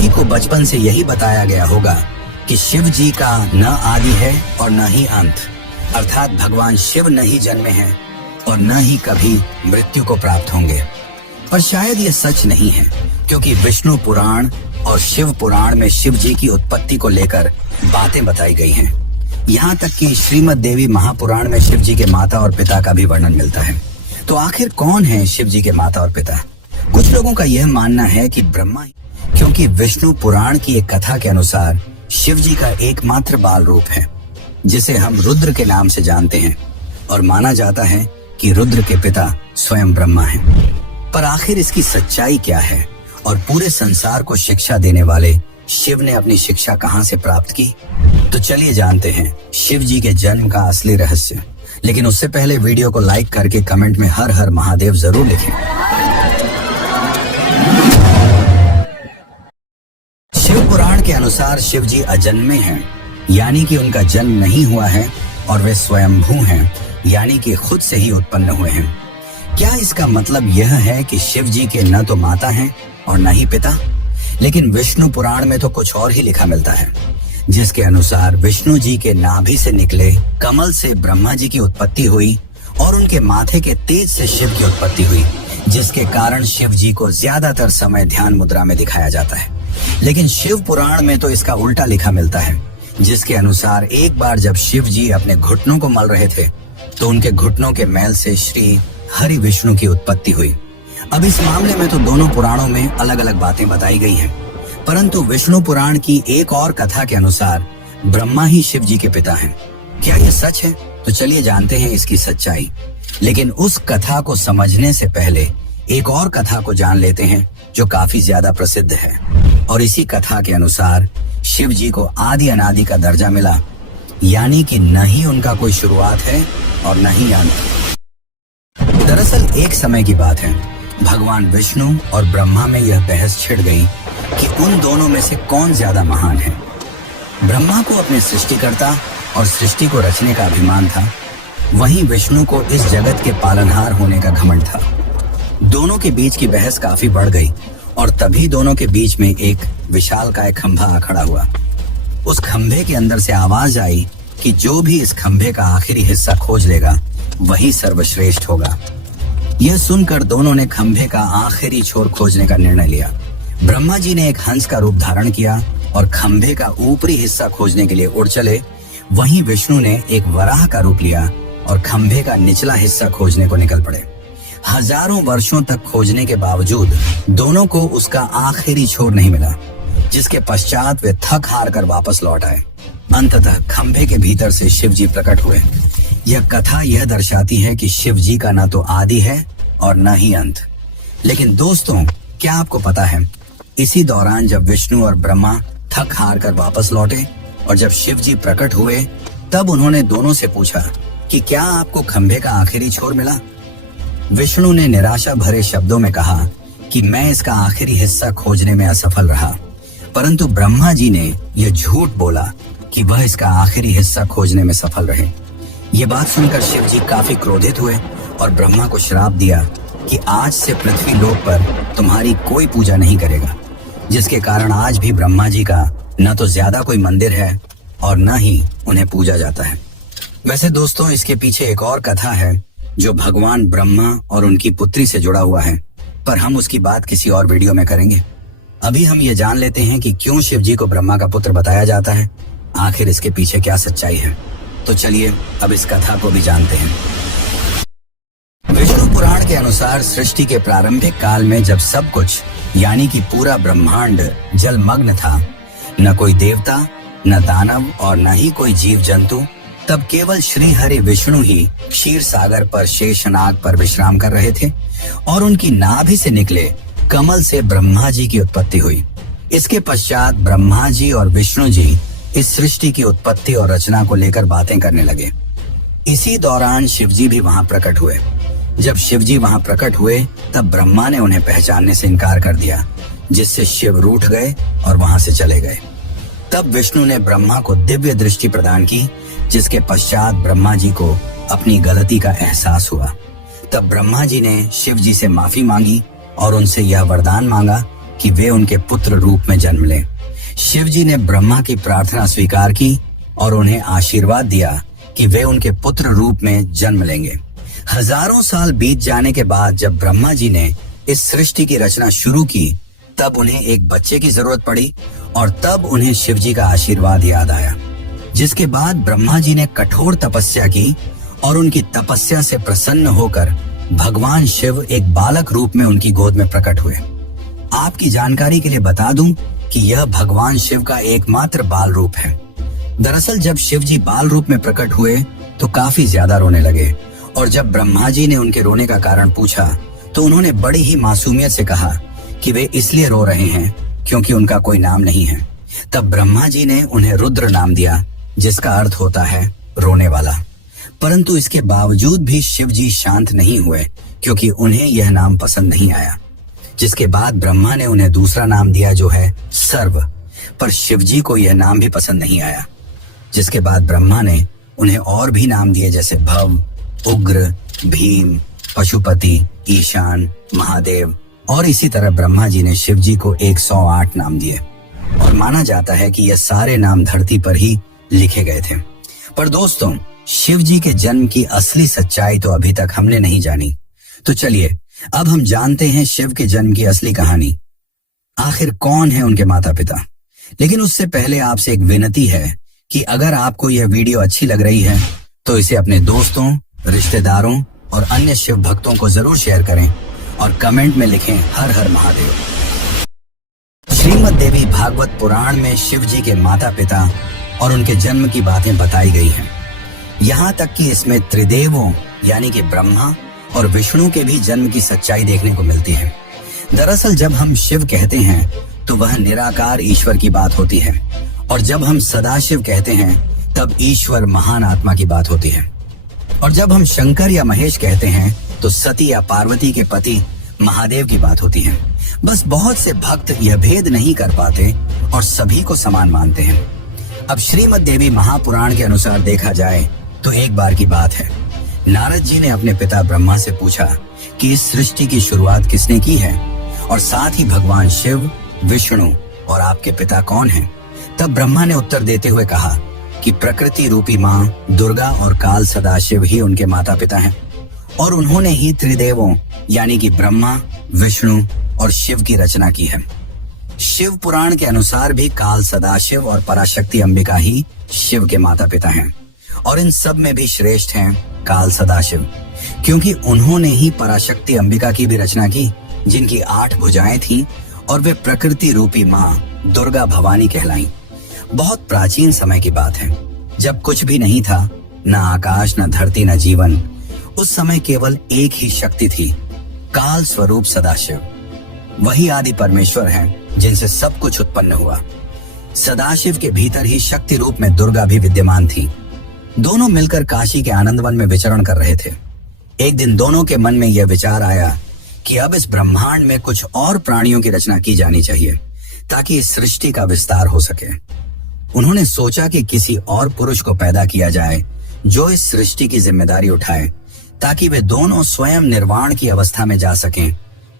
सभी को बचपन से यही बताया गया होगा कि शिव जी का न आदि है और न ही अंत, अर्थात भगवान शिव न ही जन्मे हैं और न ही कभी मृत्यु को प्राप्त होंगे। पर शायद ये सच नहीं है, क्योंकि विष्णु पुराण और शिव पुराण में शिव जी की उत्पत्ति को लेकर बातें बताई गई हैं। यहाँ तक कि श्रीमद् देवी महापुराण में शिव जी के माता और पिता का भी वर्णन मिलता है। तो आखिर कौन है शिव जी के माता और पिता? कुछ लोगों का यह मानना है कि ब्रह्मा, क्योंकि विष्णु पुराण की एक कथा के अनुसार शिव जी का एकमात्र बाल रूप है, जिसे हम रुद्र के नाम से जानते हैं, और माना जाता है कि रुद्र के पिता स्वयं ब्रह्मा हैं। पर आखिर इसकी सच्चाई क्या है और पूरे संसार को शिक्षा देने वाले शिव ने अपनी शिक्षा कहां से प्राप्त की? तो चलिए जानते हैं शिव जी के जन्म का असली रहस्य। लेकिन उससे पहले वीडियो को लाइक करके कमेंट में हर हर महादेव जरूर लिखें। शिव पुराण के अनुसार शिव जी अजन्मे हैं, यानी कि उनका जन्म नहीं हुआ है, और वे स्वयंभू हैं, यानी कि खुद से ही उत्पन्न हुए हैं। क्या इसका मतलब यह है कि शिव जी के न तो माता हैं और न ही पिता? लेकिन विष्णु पुराण में तो कुछ और ही लिखा मिलता है, जिसके अनुसार विष्णु जी के नाभि से निकले कमल से ब्रह्मा जी की उत्पत्ति हुई और उनके माथे के तेज से शिव की उत्पत्ति हुई, जिसके कारण शिव जी को ज्यादातर समय ध्यान मुद्रा में दिखाया जाता है। लेकिन शिव पुराण में तो इसका उल्टा लिखा मिलता है, जिसके अनुसार एक बार जब शिव जी अपने घुटनों को मल रहे थे तो उनके घुटनों के मैल से श्री हरि विष्णु की उत्पत्ति हुई। अब इस मामले में तो दोनों पुराणों में अलग अलग बातें बताई गई हैं, परंतु विष्णु पुराण की एक और कथा के अनुसार ब्रह्मा ही शिव जी के पिता हैं। क्या यह सच है? तो चलिए जानते हैं इसकी सच्चाई। लेकिन उस कथा को समझने से पहले एक और कथा को जान लेते हैं, जो काफी ज्यादा प्रसिद्ध है। और इसी कथा के अनुसार शिव जी को आदि अनादि का दर्जा मिला, यानी कि न ही उनका कोई शुरुआत है और न ही अंत। दरअसल एक समय की बात है, भगवान विष्णु और ब्रह्मा में यह बहस छिड़ गई कि उन दोनों में से कौन ज्यादा महान है। ब्रह्मा को अपने सृष्टिकर्ता और सृष्टि को रचने का अभिमान था, वहीं विष्णु को इस जगत के पालनहार होने का घमंड था। दोनों के बीच की बहस काफी बढ़ गई और तभी दोनों के बीच में एक विशालकाय खंभा आ खड़ा हुआ। उस खंभे के अंदर से आवाज आई कि जो भी इस खंभे का आखिरी हिस्सा खोज लेगा वही सर्वश्रेष्ठ होगा। यह सुनकर दोनों ने खंभे का आखिरी छोर खोजने का निर्णय लिया। ब्रह्मा जी ने एक हंस का रूप धारण किया और खंभे का ऊपरी हिस्सा खोजने के लिए उड़ चले। वहीं विष्णु ने एक वराह का रूप लिया और खंभे का निचला हिस्सा खोजने को निकल पड़े। हजारों वर्षों तक खोजने के बावजूद दोनों को उसका आखिरी छोर नहीं मिला, जिसके पश्चात वे थक हार कर वापस लौट आए। अंततः खंभे के भीतर से शिव जी प्रकट हुए। यह कथा यह दर्शाती है कि शिव जी का न तो आदि है और न ही अंत। लेकिन दोस्तों, क्या आपको पता है, इसी दौरान जब विष्णु और ब्रह्मा थक हार कर वापस लौटे और जब शिव जी प्रकट हुए, तब उन्होंने दोनों से पूछा कि क्या आपको खंभे का आखिरी छोर मिला? विष्णु ने निराशा भरे शब्दों में कहा कि मैं इसका आखिरी हिस्सा खोजने में असफल रहा, परंतु ब्रह्मा जी ने यह झूठ बोला कि वह इसका आखिरी हिस्सा खोजने में सफल रहे। ये बात सुनकर शिव जी काफी क्रोधित हुए और ब्रह्मा को श्राप दिया कि आज से पृथ्वी लोक पर तुम्हारी कोई पूजा नहीं करेगा, जिसके कारण आज भी ब्रह्मा जी का न तो ज्यादा कोई मंदिर है और न ही उन्हें पूजा जाता है। वैसे दोस्तों, इसके पीछे एक और कथा है जो भगवान ब्रह्मा और उनकी पुत्री से जुड़ा हुआ है, पर हम उसकी बात किसी और वीडियो में करेंगे। अभी हम ये जान लेते हैं कि क्यों शिव जी को ब्रह्मा का पुत्र बताया जाता है, आखिर इसके पीछे क्या सच्चाई है। तो चलिए अब इस कथा को भी जानते हैं। विष्णु पुराण के अनुसार सृष्टि के प्रारंभिक काल में जब सब कुछ यानी कि पूरा ब्रह्मांड जलमग्न था, न कोई देवता, न दानव और न ही कोई जीव जंतु, तब केवल श्री हरि विष्णु ही क्षीर सागर पर शेषनाग पर विश्राम कर रहे थे और उनकी नाभि से निकले कमल से ब्रह्मा जी की उत्पत्ति हुई। इसके पश्चात ब्रह्मा जी और विष्णु जी इस सृष्टि की उत्पत्ति और रचना को लेकर बातें करने लगे। इसी दौरान शिव जी भी वहां प्रकट हुए। जब शिव जी वहां प्रकट हुए तब ब्रह्मा ने उन्हें पहचानने से इनकार कर दिया, जिससे शिव रूठ गए और वहां से चले गए। तब विष्णु ने ब्रह्मा को दिव्य दृष्टि प्रदान की, जिसके पश्चात ब्रह्मा जी को अपनी गलती का एहसास हुआ। तब ब्रह्मा जी ने शिव जी से माफी मांगी और उनसे यह वरदान मांगा कि वे उनके पुत्र रूप में जन्म लें। शिव जी ने ब्रह्मा की प्रार्थना स्वीकार की और उन्हें आशीर्वाद दिया कि वे उनके पुत्र रूप में जन्म लेंगे। हजारों साल बीत जाने के बाद जब ब्रह्मा जी ने इस सृष्टि की रचना शुरू की, तब उन्हें एक बच्चे की जरूरत पड़ी और तब उन्हें शिव जी का आशीर्वाद याद आया। जिसके बाद ब्रह्मा जी ने कठोर तपस्या की और उनकी तपस्या से प्रसन्न होकर भगवान शिव एक बालक रूप में उनकी गोद में प्रकट हुए। आपकी जानकारी के लिए बता दूं कि यह भगवान शिव का एकमात्र बाल रूप है। दरअसल जब शिव जी बाल रूप में प्रकट हुए तो काफी ज्यादा रोने लगे और जब ब्रह्मा जी ने उनके रोने का कारण पूछा तो उन्होंने बड़ी ही मासूमियत से कहा कि वे इसलिए रो रहे हैं क्योंकि उनका कोई नाम नहीं है। तब ब्रह्मा जी ने उन्हें रुद्र नाम दिया, जिसका अर्थ होता है रोने वाला। परंतु इसके बावजूद भी शिव जी शांत नहीं हुए क्योंकि उन्हें यह नाम पसंद नहीं आया। जिसके बाद ब्रह्मा ने उन्हें दूसरा नाम दिया जो है सर्व, पर शिव जी को यह नाम भी पसंद नहीं आया। जिसके बाद ब्रह्मा ने उन्हें और भी नाम दिए जैसे भव, उग्र, भीम, पशुपति, ईशान, महादेव और इसी तरह ब्रह्मा जी ने शिव जी को 108 नाम दिए और माना जाता है कि यह सारे नाम धरती पर ही लिखे गए थे। पर दोस्तों, शिव जी के जन्म की असली सच्चाई तो अभी तक हमने नहीं जानी। तो चलिए अब हम जानते हैं शिव के जन्म की असली कहानी। आखिर कौन है उनके माता पिता। लेकिन उससे पहले आपसे एक विनती है कि अगर आपको यह वीडियो अच्छी लग रही है तो इसे अपने दोस्तों, रिश्तेदारों और अन्य शिव भक्तों को जरूर शेयर करें और कमेंट में लिखें हर हर महादेव। श्रीमद् देवी भागवत पुराण में शिव जी के माता पिता और उनके जन्म की बातें बताई गई हैं। यहाँ तक कि इसमें त्रिदेवों यानी कि ब्रह्मा और विष्णु के भी जन्म की सच्चाई देखने को मिलती है। दरअसल जब हम शिव कहते हैं तो वह निराकार ईश्वर की बात होती है और जब हम सदाशिव कहते हैं तब ईश्वर महान आत्मा की बात होती है और जब हम शंकर या महेश कहते हैं तो सती या पार्वती के पति महादेव की बात होती है। बस बहुत से भक्त यह भेद नहीं कर पाते और सभी को समान मानते हैं। अब श्रीमद् देवी महापुराण के अनुसार देखा जाए तो एक बार की बात है, नारद जी ने अपने पिता ब्रह्मा से पूछा कि इस सृष्टि की शुरुआत किसने की है और साथ ही भगवान शिव, विष्णु और आपके पिता कौन हैं? तब ब्रह्मा ने उत्तर देते हुए कहा कि प्रकृति रूपी माँ दुर्गा और काल सदाशिव ही उनके माता पिता हैं और उन्होंने ही त्रिदेवों यानी कि ब्रह्मा, विष्णु और शिव की रचना की है। शिव पुराण के अनुसार भी काल सदाशिव और पराशक्ति अंबिका ही शिव के माता पिता हैं और इन सब में भी श्रेष्ठ हैं काल सदाशिव, क्योंकि उन्होंने ही पराशक्ति अंबिका की भी रचना की, जिनकी 8 भुजाएं थीं और वे प्रकृति रूपी माँ दुर्गा भवानी कहलाईं। बहुत प्राचीन समय की बात है, जब कुछ भी नहीं था, न आकाश, न धरती, न जीवन। उस समय केवल एक ही शक्ति थी, काल स्वरूप सदाशिव। वही आदि परमेश्वर हैं जिनसे सब कुछ उत्पन्न हुआ। सदाशिव के भीतर ही शक्ति रूप में दुर्गा भी विद्यमान थी। दोनों मिलकर काशी के आनंदवन में विचरण कर रहे थे। एक दिन दोनों के मन में यह विचार आया कि अब इस ब्रह्मांड में कुछ और प्राणियों की रचना की जानी चाहिए ताकि इस सृष्टि का विस्तार हो सके। उन्होंने सोचा कि किसी और पुरुष को पैदा किया जाए जो इस सृष्टि की जिम्मेदारी उठाए ताकि वे दोनों स्वयं निर्वाण की अवस्था में जा सकें,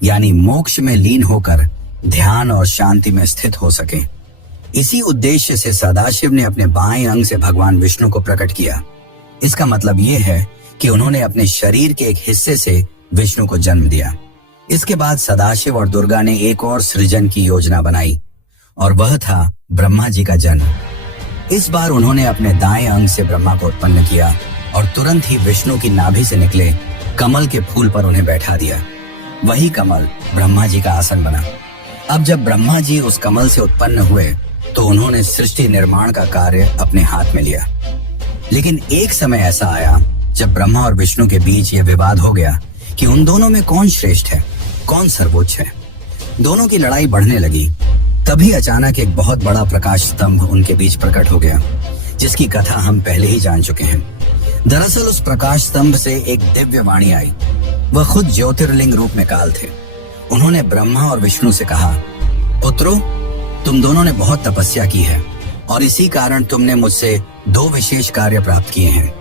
यानी मोक्ष में लीन होकर ध्यान और शांति में स्थित हो सकें। इसी उद्देश्य से सदाशिव ने अपने बाएं अंग से भगवान विष्णु को प्रकट किया। इसका मतलब यह है कि उन्होंने अपने शरीर के एक हिस्से से विष्णु को जन्म दिया। इसके बाद सदाशिव और दुर्गा ने एक और सृजन की योजना बनाई और वह था ब्रह्मा जी का जन्म। इस बार उन्होंने अपने दाएं अंग से ब्रह्मा को उत्पन्न किया और तुरंत ही विष्णु की नाभि से निकले कमल के फूल पर उन्हें बैठा दिया। वही कमल ब्रह्मा जी का आसन बना। अब जब ब्रह्मा जी उस कमल से उत्पन्न हुए तो उन्होंने सृष्टि निर्माण का कार्य अपने हाथ में लिया। लेकिन एक समय ऐसा आया जब ब्रह्मा और विष्णु के बीच यह विवाद हो गया कि उन दोनों में कौन श्रेष्ठ है, कौन सर्वोच्च है। दोनों की लड़ाई बढ़ने लगी। तभी अचानक एक बहुत बड़ा प्रकाश स्तंभ उनके बीच प्रकट हो गया, जिसकी कथा हम पहले ही जान चुके हैं। दरअसल उस प्रकाश स्तंभ से एक दिव्य वाणी आई। वह खुद ज्योतिर्लिंग रूप में काल थे। उन्होंने ब्रह्मा और विष्णु से कहा, पुत्रों, तुम दोनों ने बहुत तपस्या की है और इसी कारण तुमने मुझसे 2 विशेष कार्य प्राप्त किए हैं।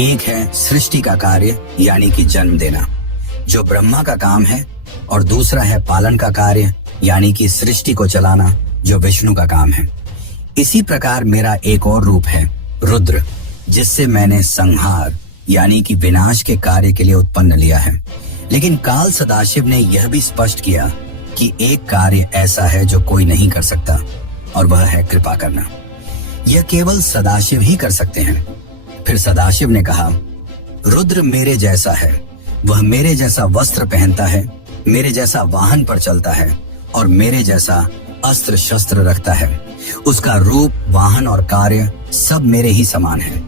एक है सृष्टि का कार्य यानी कि जन्म देना, जो ब्रह्मा का काम है, और दूसरा है पालन का कार्य यानी कि सृष्टि को चलाना, जो विष्णु का काम है। इसी प्रकार मेरा एक और रूप है रुद्र, जिससे मैंने संहार यानी कि विनाश के कार्य के लिए उत्पन्न लिया है। लेकिन काल सदाशिव ने यह भी स्पष्ट किया कि एक कार्य ऐसा है जो कोई नहीं कर सकता, और वह है कृपा करना। यह केवल सदाशिव ही कर सकते हैं। फिर सदाशिव ने कहा, रुद्र मेरे जैसा है, वह मेरे जैसा वस्त्र पहनता है, मेरे जैसा वाहन पर चलता है और मेरे जैसा अस्त्र शस्त्र रखता है। उसका रूप, वाहन और कार्य सब मेरे ही समान है।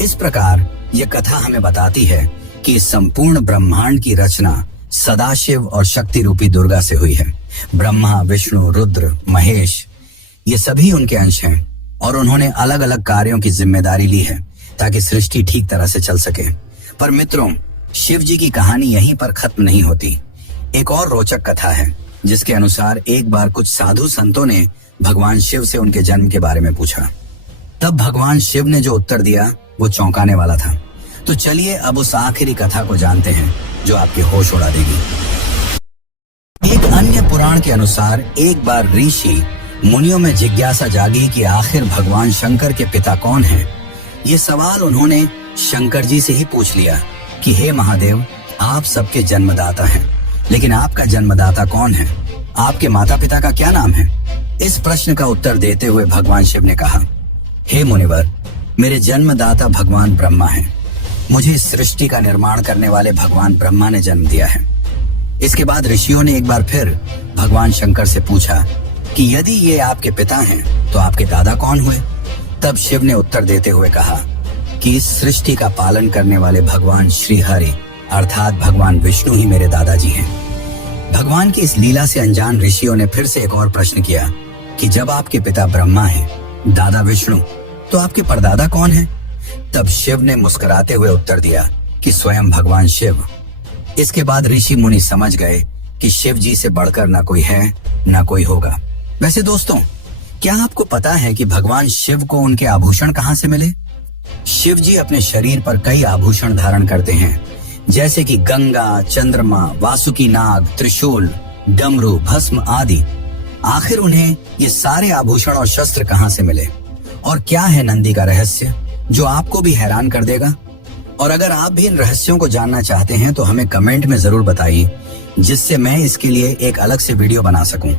इस प्रकार यह कथा हमें बताती है कि संपूर्ण ब्रह्मांड की रचना सदाशिव और शक्ति रूपी दुर्गा से हुई है। ब्रह्मा, विष्णु, रुद्र, महेश, ये सभी उनके अंश हैं और उन्होंने अलग अलग कार्यों की जिम्मेदारी ली है ताकि सृष्टि ठीक तरह से चल सके। पर मित्रों, शिव जी की कहानी यहीं पर खत्म नहीं होती। एक और रोचक कथा है जिसके अनुसार एक बार कुछ साधु संतों ने भगवान शिव से उनके जन्म के बारे में पूछा। तब भगवान शिव ने जो उत्तर दिया वो चौंकाने वाला था। तो चलिए अब उस आखिरी कथा को जानते हैं जो आपके होश उड़ा देगी। एक अन्य पुराण के अनुसार एक बार ऋषि मुनियों में जिज्ञासा जागी कि आखिर भगवान शंकर के पिता कौन हैं। ये सवाल उन्होंने शंकर जी से ही पूछ लिया कि हे महादेव, आप सबके जन्मदाता हैं, लेकिन आपका जन्मदाता कौन है? आपके माता पिता का क्या नाम है? इस प्रश्न का उत्तर देते हुए भगवान शिव ने कहा, हे मुनिवर, मेरे जन्मदाता भगवान ब्रह्मा हैं। मुझे इस सृष्टि का निर्माण करने वाले भगवान ब्रह्मा ने जन्म दिया है। इसके बाद ऋषियों ने एक बार फिर भगवान शंकर से पूछा कि यदि ये आपके पिता हैं तो आपके दादा कौन हुए? तब शिव ने उत्तर देते हुए कहा कि इस सृष्टि का पालन करने वाले भगवान श्री हरि अर्थात भगवान विष्णु ही मेरे दादाजी हैं। भगवान की इस लीला से अनजान ऋषियों ने फिर से एक और प्रश्न किया कि जब आपके पिता ब्रह्मा हैं, दादा विष्णु, तो आपके परदादा कौन है? तब शिव ने मुस्कुराते हुए उत्तर दिया कि स्वयं भगवान शिव। इसके बाद ऋषि मुनि समझ गए कि शिव जी से बढ़कर ना कोई है ना कोई होगा। वैसे दोस्तों, क्या आपको पता है कि भगवान शिव को उनके आभूषण कहाँ से मिले? शिव जी अपने शरीर पर कई आभूषण धारण करते हैं, जैसे कि गंगा, चंद्रमा, वासुकी नाग, त्रिशूल, डमरू, भस्म आदि। आखिर उन्हें ये सारे आभूषण और शस्त्र कहाँ से मिले? और क्या है नंदी का रहस्य जो आपको भी हैरान कर देगा? और अगर आप भी इन रहस्यों को जानना चाहते हैं तो हमें कमेंट में जरूर बताइए, जिससे मैं इसके लिए एक अलग से वीडियो बना सकूं।